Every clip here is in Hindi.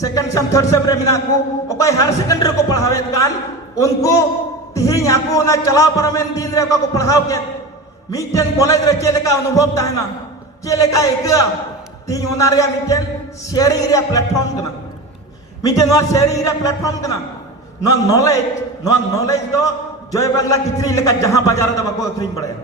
सेकंड सेम थर्ड सेम रे मिना को ओकय हायर सेकेंडरी को पढ़ावेत कान उनको तिहिं आको ना चलाव परमेन दिन रे को पढ़ाव के मिटेन कॉलेज रे चेलेका अनुभव ताहना चेलेका एका तिहिं ओना रे मिटेन शेयरिंग रे प्लेटफॉर्म कना मिटेन नो शेयरिंग रे प्लेटफॉर्म कना नो नॉलेज दो जय बांग्ला किचरी लेका जहां बाजार दा बको अखरिंग बड़ाया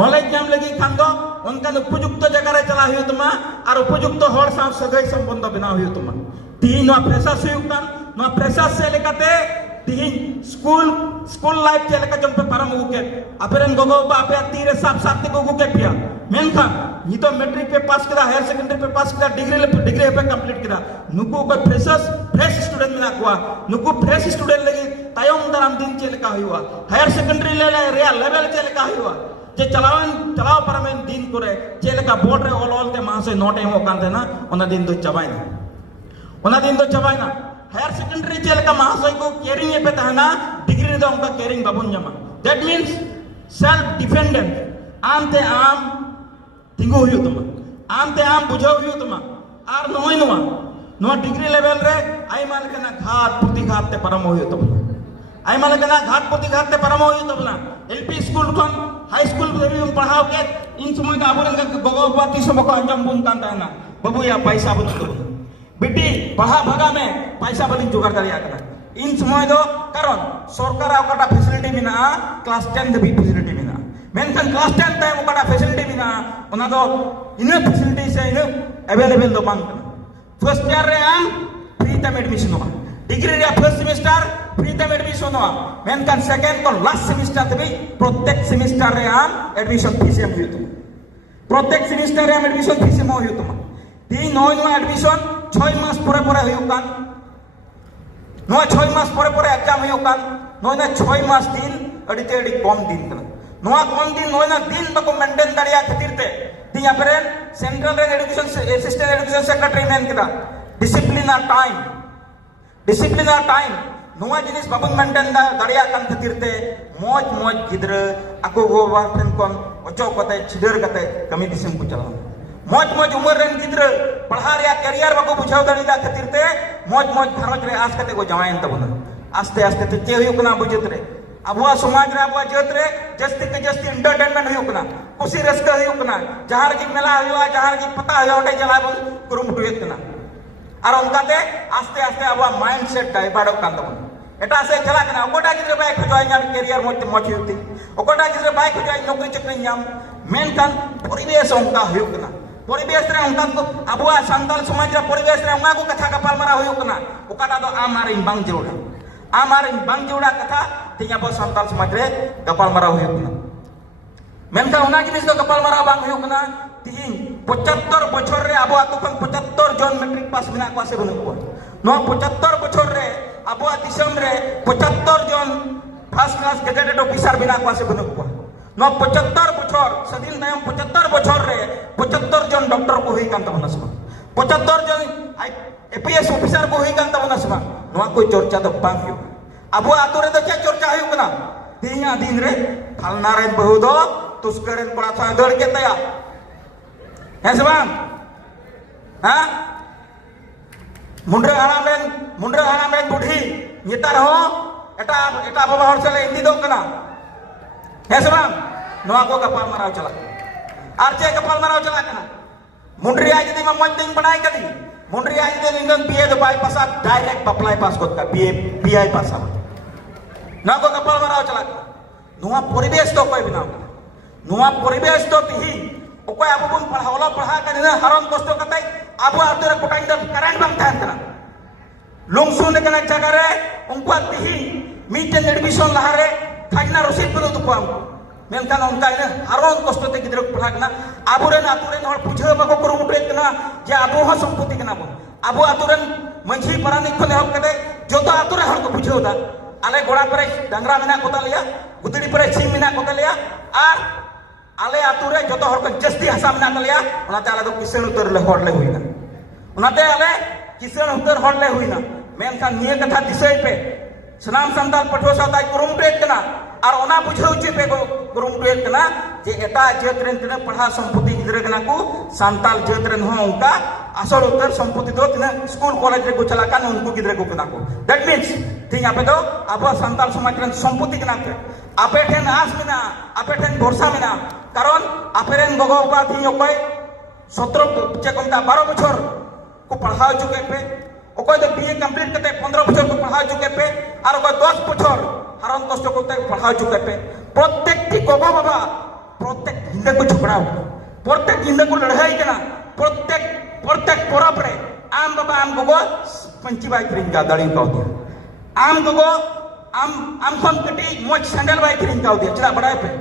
नॉलेज नाम लगी खान दो उनका उपयुक्त जगह रे चला हुई तुमा और उपयुक्त हर साथ सगई संबंध बना हुई तुमा तीन नो फ्रेशर्स हुई नो फ्रेशर्स से लेकाते तीन स्कूल लाइफ के लेका जन पे परम उके अपेरन गोगो बापे तीरे साफ साफ ते गोगो के पिया मेनखान नी तो मैट्रिक पे पास करा हायर सेकेंडरी पे पास करा डिग्री पे कंप्लीट करा नुकु को फ्रेश स्टूडेंट मिना कुआ नुकु फ्रेश स्टूडेंट लगी तायम दाराम दिन चे लेका हुआ हायर सेकेंडरी लेवल चे लेका हुआ जे चलाव परमेन दिन करे चे लेका बोर्ड रे ऑल ते मासे नोट एमो कान देना ओना दिन तो चबाइना हायर सेकेंडरी चे लेका महाशय को केयरिंग पे तहना डिग्री दो उनका केयरिंग बाबुन जमा दैट मींस सेल्फ डिपेंडेंट आम ते आम तिंगु हुई तुम आम ते आम बुझाव हुई तुम आर नोय नो डिग्री लेवल रे आई मान केना घात प्रतिघात ते परम हुई तुम आई मान केना घात प्रतिघात ते परम हुई तुम ना एलपी स्कूल खन हाई स्कूल भी पढ़ाओ के इन समय का आबुरन का गोगोबाती सब को अंजम बुन कान ताना बाबू या पैसा बन तो बेटी पढ़ा भगा में पैसा बलिंग जुगाड़ करिया कना इन समय दो कारण सरकार ओकटा फैसिलिटी मिना क्लास 10 भी फैसिलिटी मिना मेनखान क्लास 10 टाइम ओकटा फैसिलिटी मिना ओना दो इने फैसिलिटी से इने अवेलेबल दो बांग फर्स्ट ईयर रे आम फ्री टाइम एडमिशन हो डिग्री रे first semester free time admission हो मेनखान सेकंड को लास्ट सेमेस्टर तभी प्रत्येक सेमेस्टर रे आम एडमिशन फीस एम हुई तुम प्रत्येक सेमेस्टर रे आम एडमिशन फीस एम हुई तुम तीन नो एडमिशन 6 मास परे हुई कान नो 6 मास परे एग्जाम हुई कान नो 6 मास दिन अड़ी ते अड़ी कम दिन कना नो कम दिन नो दिन बको मेंटेन दाड़िया खातिर ते तिया परे सेंट्रल रे एजुकेशन असिस्टेंट एजुकेशन सेक्रेटरी मेन किदा डिसिप्लिन और टाइम नुआ जिनिस बाबन मेंटेन दाड़िया कान खातिर ते मौज गिद्र आको गोवा ठन कोन ओचो कते छिडर कते कमी दिसम को चला मौज उम्र रेन गिद्र पढ़ा रे करियर बाको बुझाव दाड़िया खातिर ते मौज खरच रे आस कते को जवायन तबना आस्ते आस्ते ते के हुई कना बुझत रे अबुआ समाज रे अबुआ जत रे जस्ती के जस्ती एंटरटेनमेंट हुई कना खुशी रस्का हुई कना जहार की मेला हुआ जहार की पता हुआ ओटे चला बन कुरुमुटुयत कना और उनकाते आस्ते आस्ते अबुआ माइंडसेट डाइवर्ट कान तबन एटा से चला कना ओकोटा गिद्र बाय खजवाय नाम करियर मौज हुई ओकोटा गिद्र बाय खजवाय नौकरी चाकरी नाम मेन कान परिवेश उनका हुई कना परिवेश रे उनका को अबुआ संताल समाज रे परिवेश रे उनका को कथा कपाल मारा हुई कना ओकाटा दो आमार इन बांग जोड़ा कथा तिया बो संताल समाज रे कपाल मारा हुई कना मेनका उना जिनिस दो कपाल मारा बांग हुई कना तीन 75 बछर रे अबुआ तो 75 जन मैट्रिक पास बिना को से बनु को नो 75 बछर रे अबुआ दिसम रे 75 जन फर्स्ट क्लास गेजेटेड ऑफिसर बिना को से बनु को नो 75 बछर सदिन तायम 75 बछर रे 75 जन डॉक्टर को हुई कान तबना सब 75 जन एपीएस ऑफिसर को हुई कान तबना सब नोआ कोई चर्चा तो बांग हुई अब आतो रे तो क्या चर्चा हुई कना तिया दिन रे फलना रे बहु दो तुस्करेन पड़ा था दड़ के तया है से बांग हां मुंडरे हराम रे बुढ़ी नेतार हो एटा बाबा हर चले हिंदी दो कना है से बांग नोआ को कपाल माराव चला आर चे कपाल माराव चला कना मुंडरी आज दी मम्मन दिन बनाई कदी मुंडरी आज दी लिंगन बीए दो बाय पास डायरेक्ट अप्लाई पास गोत का बीए पास ना को कपाल माराव चला नुआ परिवेश तो कोई बिना नुआ परिवेश तो तिही ओकोय अब बुन पढ़ा के ना हरन कष्ट कतै अब आते रे कोटाइन द करंट बम थान कना लुंगसु ने कना जगह रे उनको तिही मीटेन एडमिशन लहारे खाजना रसीद बनो तो को मेनखान उनका हरन कष्ट ते गिद्र पढ़ा कना आबुरेन आतुरेन हर बुझे बाको कुरुमुटे कना जे आबो ह संपत्ति कना बो आबो आतुरेन मंझी परानिक खने हम कदे जोतो आतुरे हर को बुझे दा आले गोड़ा परे डांगरा मिना कोता लिया गुदड़ी परे सीम मिना कोता लिया और आले आतुरे जोतो हर को जस्ती हसा मिना लिया ओनाते आले दो किसेन उतर ले हड़ले हुइना ओनाते आले किसेन उतर हड़ले हुइना मेनखान निये कथा दिसई पे सनाम संताल पठो साताय कुरुमुटे कना और ओना बुझाउ चे पे कुरुमुटे कना जे एटा जेत रेन तने पढ़ा संपत्ति गिद्र कना को संताल जेत रेन हो उनका asal utar सम्पत्ति दो tina school college रे को चलाkan उनको गिदरे को कना को that means ting ape do abo santal samaj ren सम्पत्ति kena pe ape ten as mena ape ten borsa mena karon ape ren gogo ba ting okoy 17 चेकमता 12 बछर को पढ़ा चुके पे ओकोय तो बीए कंप्लीट करते 15 बछर को पढ़ा चुके पे और ओकोय 10 बछर हारन कष्ट करते पढ़ा चुके पे प्रत्येक की गोगो बाबा प्रत्येक हिंदे को झगड़ा प्रत्येक हिंदे को लड़ाई करना प्रत्येक परब रे आम बाबा आम गोगो पंची बाई किरिंग का दाड़ी का दिया आम गोगो आम खन कटी मोज सैंडल बाई किरिंग का दिया चला बड़ाई पे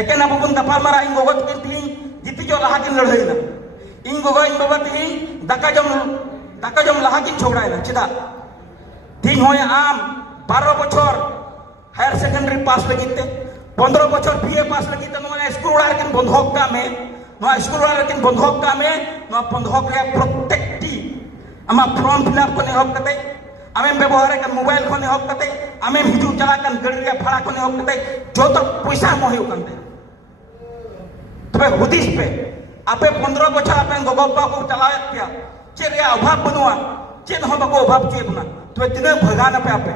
एके ना बुबुन दपाल मारा इन गोगो किन जिति जो लहा किन लड़ाई ना इन गोगो इन बाबा ती दाका जम लहा किन झगड़ा ना चला तीन होय आम 12 बछर हायर सेकेंडरी पास लगिते 15 बछर बीए पास लगिते नोया स्कूल वाला किन बंधक का में नोया स्कूल वाला किन बंधक का में नोया बंधक रे प्रत्येकटी आमा फॉर्म फिलअप कोने हक कते आमे व्यवहार के मोबाइल कोने हक कते आमे हिजु चला कन गड़ी रे भाड़ा कोने हक कते जो तो पैसा मोहि कनते तबे हुदिस पे आपे 15 बछर आपे गोगोबा को चलाया क्या चेरे अभाव बनुआ चेन हम को अभाव के बना तबे तिने भगाना पे आपे